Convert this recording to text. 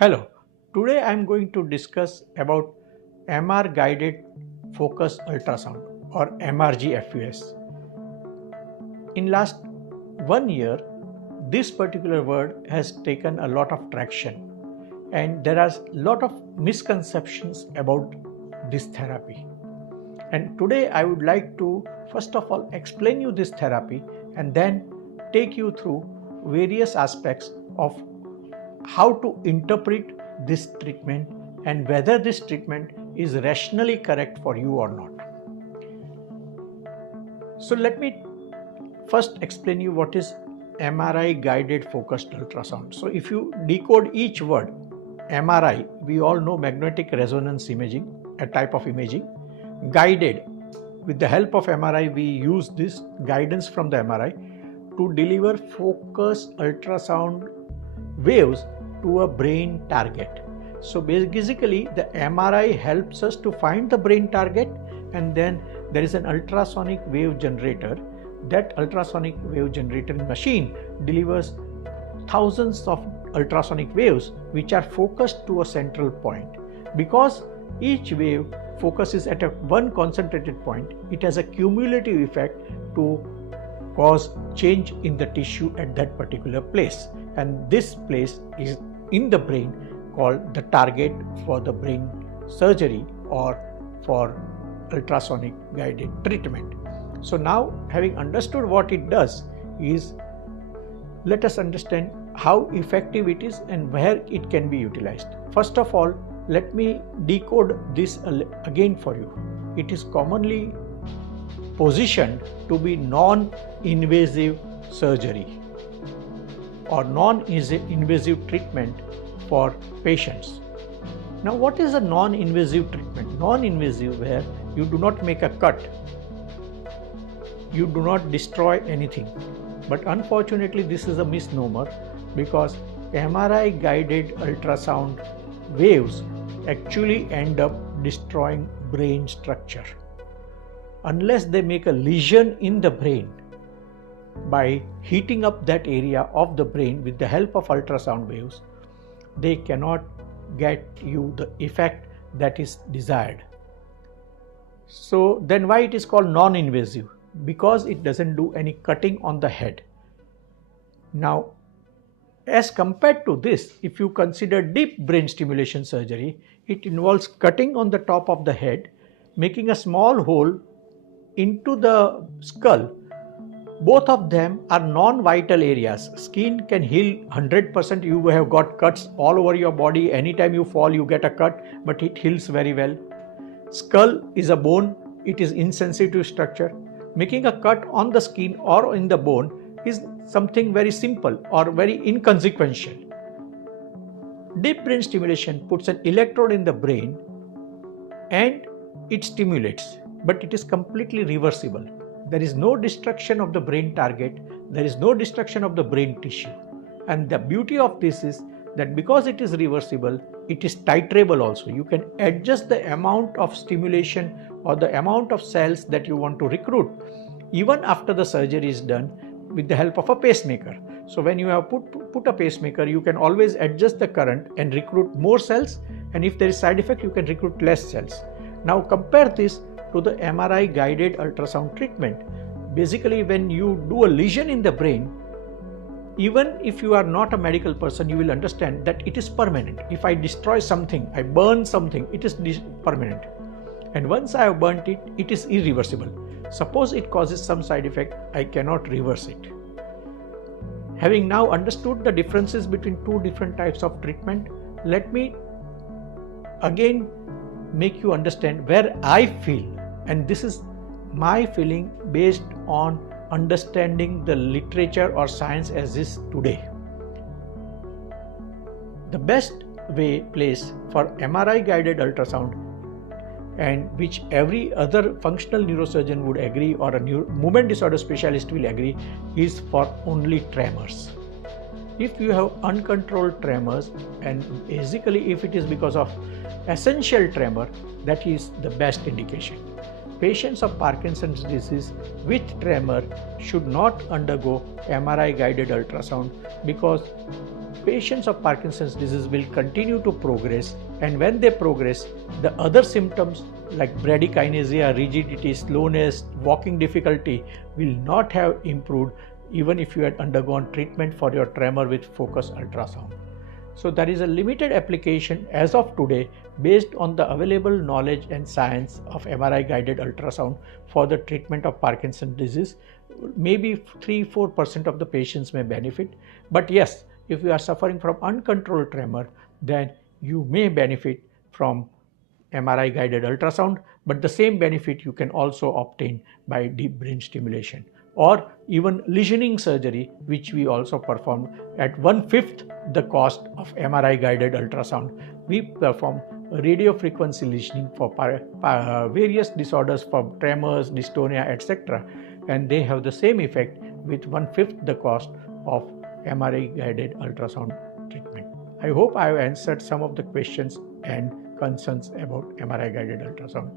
Hello, today I am going to discuss about MR guided focused ultrasound or MRgFUS. In last 1 year, this particular word has taken a lot of traction and there are a lot of misconceptions about this therapy. And today I would like to first of all explain you this therapy and then take you through various aspects of how to interpret this treatment and whether this treatment is rationally correct for you or not. So let me first explain you what is MRI guided focused ultrasound. So if you decode each word, MRI, we all know magnetic resonance imaging, a type of imaging. Guided, with the help of MRI, we use this guidance from the MRI to deliver focused ultrasound waves to a brain target. So basically the MRI helps us to find the brain target, and then there is an ultrasonic wave generator. That ultrasonic wave generator machine delivers thousands of ultrasonic waves which are focused to a central point. Because each wave focuses at one concentrated point, it has a cumulative effect to cause change in the tissue at that particular place, and this place is in the brain called the target for the brain surgery or for ultrasonic guided treatment. So now, having understood what it does, is let us understand how effective it is and where it can be utilized. First of all, let me decode this again for you. It is commonly positioned to be non-invasive surgery or non-invasive treatment for patients. Now, what is a non-invasive treatment? Non-invasive, where you do not make a cut, you do not destroy anything. But unfortunately, this is a misnomer, because MRI guided ultrasound waves actually end up destroying brain structure. Unless they make a lesion in the brain by heating up that area of the brain with the help of ultrasound waves, they cannot get you the effect that is desired. So then why it is called non-invasive? Because it doesn't do any cutting on the head. Now, as compared to this, if you consider deep brain stimulation surgery, it involves cutting on the top of the head, making a small hole into the skull. Both of them are non-vital areas. Skin can heal 100%. You have got cuts all over your body. Anytime you fall, you get a cut, but it heals very well. Skull is a bone. It is insensitive structure. Making a cut on the skin or in the bone is something very simple or very inconsequential. Deep brain stimulation puts an electrode in the brain and it stimulates, but it is completely reversible. There is no destruction of the brain target, there is no destruction of the brain tissue. And the beauty of this is that because it is reversible, it is titrable also. You can adjust the amount of stimulation or the amount of cells that you want to recruit even after the surgery is done with the help of a pacemaker. So when you have put a pacemaker, you can always adjust the current and recruit more cells, and if there is side effect, you can recruit less cells. Now compare this to the MRI guided ultrasound treatment. Basically, when you do a lesion in the brain, even if you are not a medical person, you will understand that it is permanent. If I destroy something, I burn something, it is permanent. And once I have burnt it, it is irreversible. Suppose it causes some side effect, I cannot reverse it. Having now understood the differences between two different types of treatment, let me again make you understand where I feel, and this is my feeling based on understanding the literature or science as is today. The best place for MRI guided ultrasound, and which every other functional neurosurgeon would agree or a movement disorder specialist will agree, is for only tremors. If you have uncontrolled tremors, and basically if it is because of essential tremor, that is the best indication. Patients of Parkinson's disease with tremor should not undergo MRI guided ultrasound, because patients of Parkinson's disease will continue to progress, and when they progress, the other symptoms like bradykinesia, rigidity, slowness, walking difficulty will not have improved even if you had undergone treatment for your tremor with focused ultrasound. So there is a limited application as of today based on the available knowledge and science of MRI guided ultrasound for the treatment of Parkinson's disease. Maybe 3-4% of the patients may benefit, but yes, if you are suffering from uncontrolled tremor, then you may benefit from MRI guided ultrasound, but the same benefit you can also obtain by deep brain stimulation or even lesioning surgery, which we also perform at 1/5 the cost of MRI guided ultrasound. We perform radio frequency lesioning for various disorders for tremors, dystonia, etc. And they have the same effect with 1/5 the cost of MRI guided ultrasound treatment. I hope I have answered some of the questions and concerns about MRI guided ultrasound.